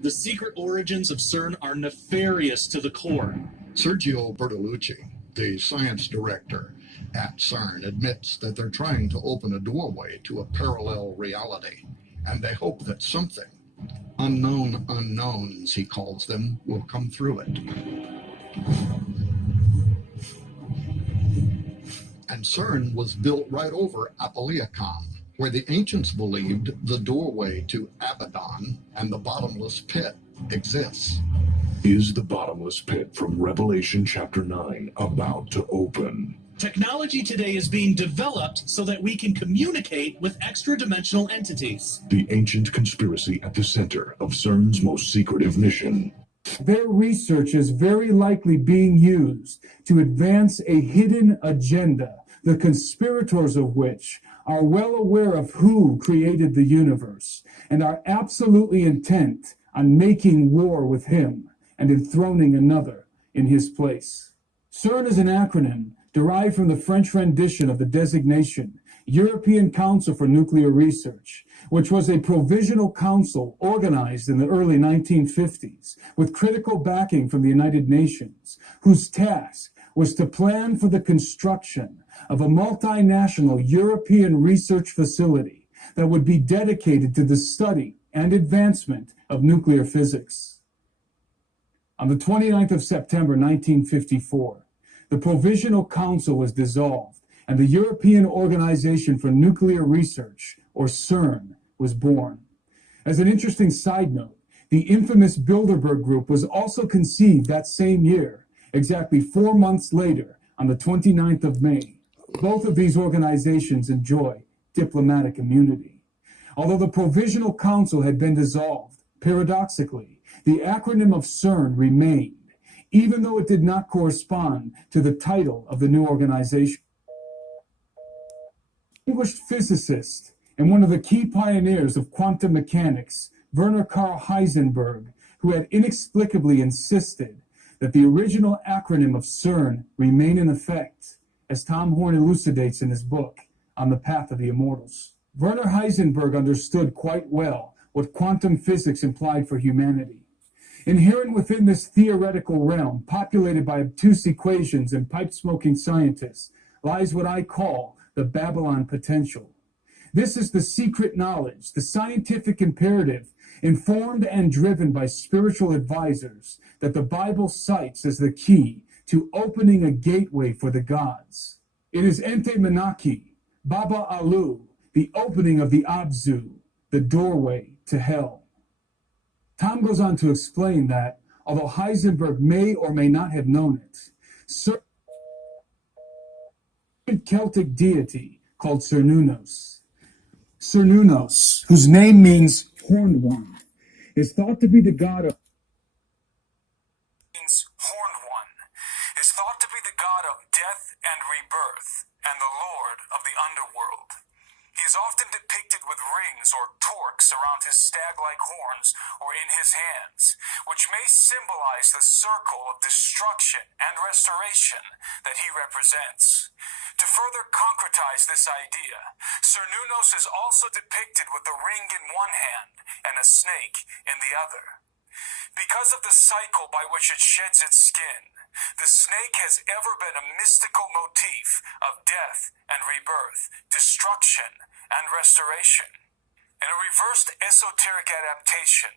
The secret origins of CERN are nefarious to the core. Sergio Bertolucci, the science director at CERN, admits that they're trying to open a doorway to a parallel reality, and they hope that something, unknown unknowns, he calls them, will come through it. And CERN was built right over Apalliacom, where the ancients believed the doorway to Abaddon and the bottomless pit exists. Is the bottomless pit from Revelation chapter 9 about to open? Technology today is being developed so that we can communicate with extra-dimensional entities. The ancient conspiracy at the center of CERN's most secretive mission. Their research is very likely being used to advance a hidden agenda, the conspirators of which are well aware of who created the universe and are absolutely intent on making war with him and enthroning another in his place. CERN is an acronym derived from the French rendition of the designation European Council for Nuclear Research, which was a provisional council organized in the early 1950s with critical backing from the United Nations, whose task was to plan for the construction of a multinational European research facility that would be dedicated to the study and advancement of nuclear physics. On the 29th of September 1954, the Provisional Council was dissolved, and the European Organization for Nuclear Research, or CERN, was born. As an interesting side note, the infamous Bilderberg Group was also conceived that same year, exactly 4 months later, on the 29th of May. Both of these organizations enjoy diplomatic immunity. Although the Provisional Council had been dissolved, paradoxically, the acronym of CERN remained, even though it did not correspond to the title of the new organization. Distinguished physicist and one of the key pioneers of quantum mechanics, Werner Karl Heisenberg, who had inexplicably insisted that the original acronym of CERN remain in effect, as Tom Horn elucidates in his book, On the Path of the Immortals. Werner Heisenberg understood quite well what quantum physics implied for humanity. Inherent within this theoretical realm, populated by obtuse equations and pipe-smoking scientists, lies what I call the Babylon potential. This is the secret knowledge, the scientific imperative, informed and driven by spiritual advisors, that the Bible cites as the key to opening a gateway for the gods. It is Ente Menaki, Baba Alu, the opening of the Abzu, the doorway to hell. Tom goes on to explain that, although Heisenberg may or may not have known it, certain Celtic deity called Cernunnos, whose name means horned one, is thought to be the god of death and rebirth, and the lord of the underworld. He is often depicted with rings or torques around his stag-like horns or in his hands, which may symbolize the circle of destruction and restoration that he represents. To further concretize this idea, Cernunnos is also depicted with a ring in one hand and a snake in the other. Because of the cycle by which it sheds its skin, the snake has ever been a mystical motif of death and rebirth, destruction and restoration. In a reversed esoteric adaptation,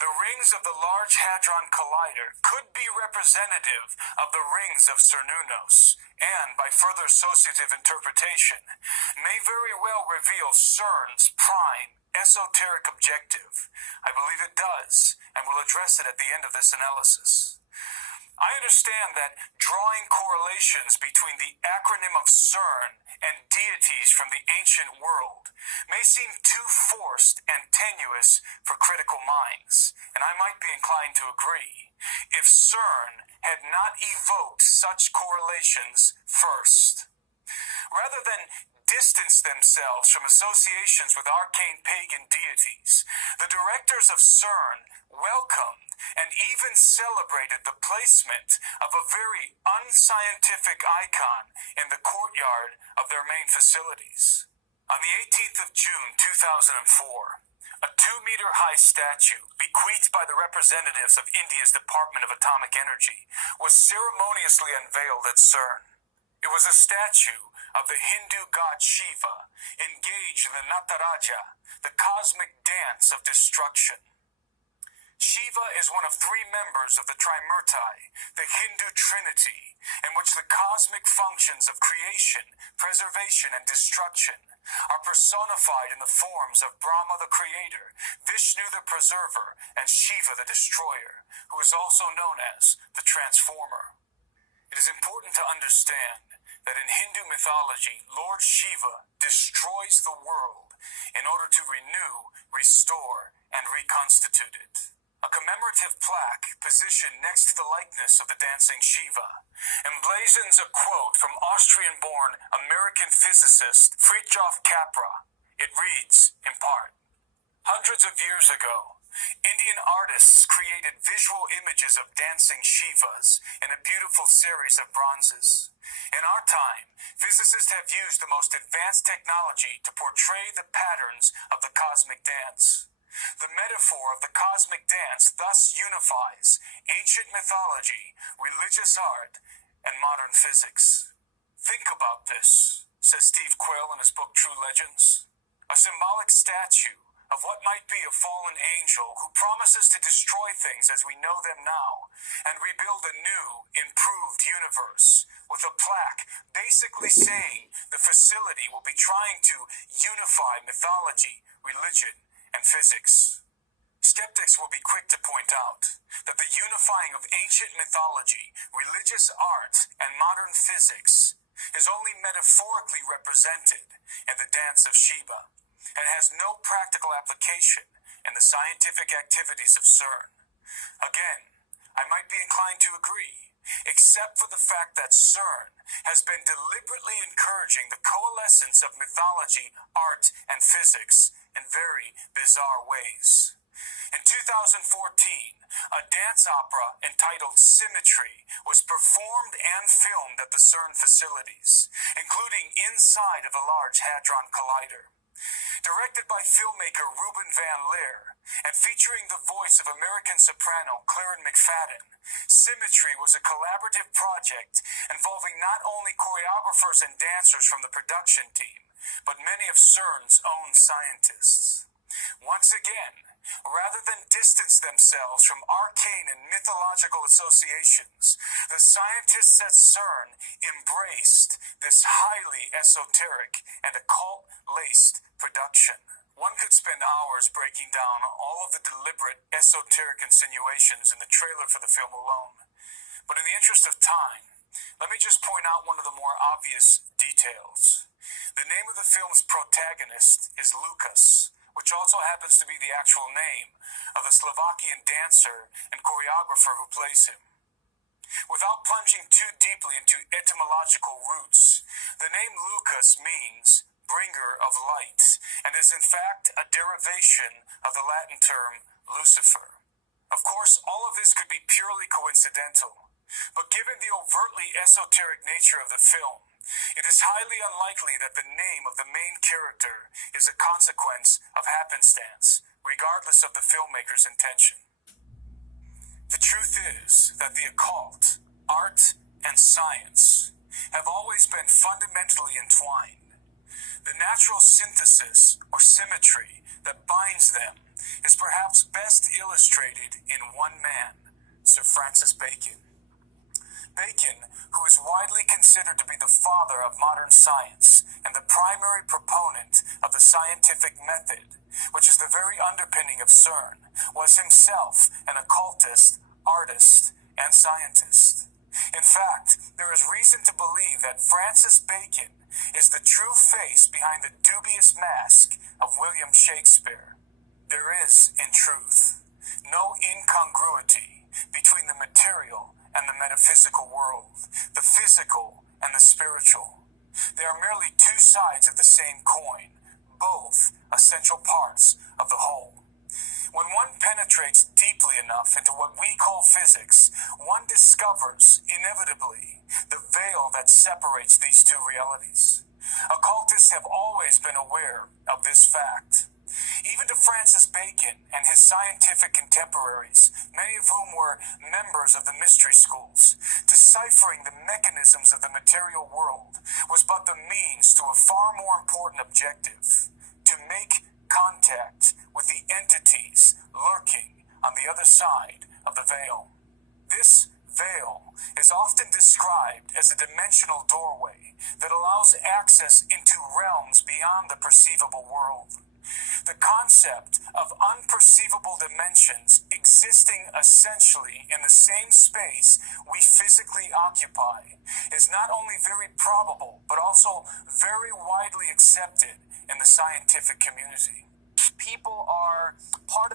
the rings of the Large Hadron Collider could be representative of the rings of Cernunnos, and by further associative interpretation, may very well reveal CERN's prime esoteric objective. I believe it does, and will address it at the end of this analysis. I understand that drawing correlations between the acronym of CERN and deities from the ancient world may seem too forced and tenuous for critical minds, and I might be inclined to agree, if CERN had not evoked such correlations first. Rather than distance themselves from associations with arcane pagan deities, the directors of CERN welcomed and even celebrated the placement of a very unscientific icon in the courtyard of their main facilities. On the 18th of June 2004, A 2-meter-high statue, bequeathed by the representatives of India's Department of Atomic Energy, was ceremoniously unveiled at CERN. It was a statue of the Hindu god Shiva, engaged in the Nataraja, the cosmic dance of destruction. Shiva is one of 3 members of the Trimurti, the Hindu Trinity, in which the cosmic functions of creation, preservation, and destruction are personified in the forms of Brahma the Creator, Vishnu the Preserver, and Shiva the Destroyer, who is also known as the Transformer. It is important to understand that in Hindu mythology, Lord Shiva destroys the world in order to renew, restore, and reconstitute it. A commemorative plaque positioned next to the likeness of the dancing Shiva emblazons a quote from Austrian-born American physicist Fritjof Capra. It reads, in part, "Hundreds of years ago, Indian artists created visual images of dancing Shivas in a beautiful series of bronzes. In our time, physicists have used the most advanced technology to portray the patterns of the cosmic dance. The metaphor of the cosmic dance thus unifies ancient mythology, religious art, and modern physics. Think about this," says Steve Quayle in his book True Legends. "A symbolic statue of what might be a fallen angel who promises to destroy things as we know them now and rebuild a new, improved universe, with a plaque basically saying the facility will be trying to unify mythology, religion, and physics. Skeptics will be quick to point out that the unifying of ancient mythology, religious art, and modern physics is only metaphorically represented in the dance of Shiva and has no practical application in the scientific activities of CERN. Again, I might be inclined to agree, except for the fact that CERN has been deliberately encouraging the coalescence of mythology, art, and physics in very bizarre ways. In 2014, a dance opera entitled Symmetry was performed and filmed at the CERN facilities, including inside of the Large Hadron Collider. Directed by filmmaker Ruben Van Leer and featuring the voice of American soprano Claren McFadden, Symmetry was a collaborative project involving not only choreographers and dancers from the production team, but many of CERN's own scientists. Once again, rather than distance themselves from arcane and mythological associations, the scientists at CERN embraced this highly esoteric and occult-laced production. One could spend hours breaking down all of the deliberate esoteric insinuations in the trailer for the film alone. But in the interest of time, let me just point out one of the more obvious details. The name of the film's protagonist is Lucas, which also happens to be the actual name of the Slovakian dancer and choreographer who plays him. Without plunging too deeply into etymological roots, the name Lucas means bringer of light, and is in fact a derivation of the Latin term Lucifer. Of course, all of this could be purely coincidental, but given the overtly esoteric nature of the film, it is highly unlikely that the name of the main character is a consequence of happenstance, regardless of the filmmaker's intention. The truth is that the occult, art, and science have always been fundamentally entwined. The natural synthesis or symmetry that binds them is perhaps best illustrated in one man, Sir Francis Bacon. Bacon, who is widely considered to be the father of modern science and the primary proponent of the scientific method, which is the very underpinning of CERN, was himself an occultist, artist, and scientist. In fact, there is reason to believe that Francis Bacon is the true face behind the dubious mask of William Shakespeare. There is, in truth, no incongruity between the material and the metaphysical world, the physical and the spiritual. They are merely two sides of the same coin, both essential parts of the whole. When one penetrates deeply enough into what we call physics, one discovers, inevitably, the veil that separates these two realities. Occultists have always been aware of this fact. Even to Francis Bacon and his scientific contemporaries, many of whom were members of the mystery schools, deciphering the mechanisms of the material world was but the means to a far more important objective: to make contact with the entities lurking on the other side of the veil. This veil is often described as a dimensional doorway that allows access into realms beyond the perceivable world. The concept of unperceivable dimensions existing essentially in the same space we physically occupy is not only very probable, but also very widely accepted in the scientific community. People are part of the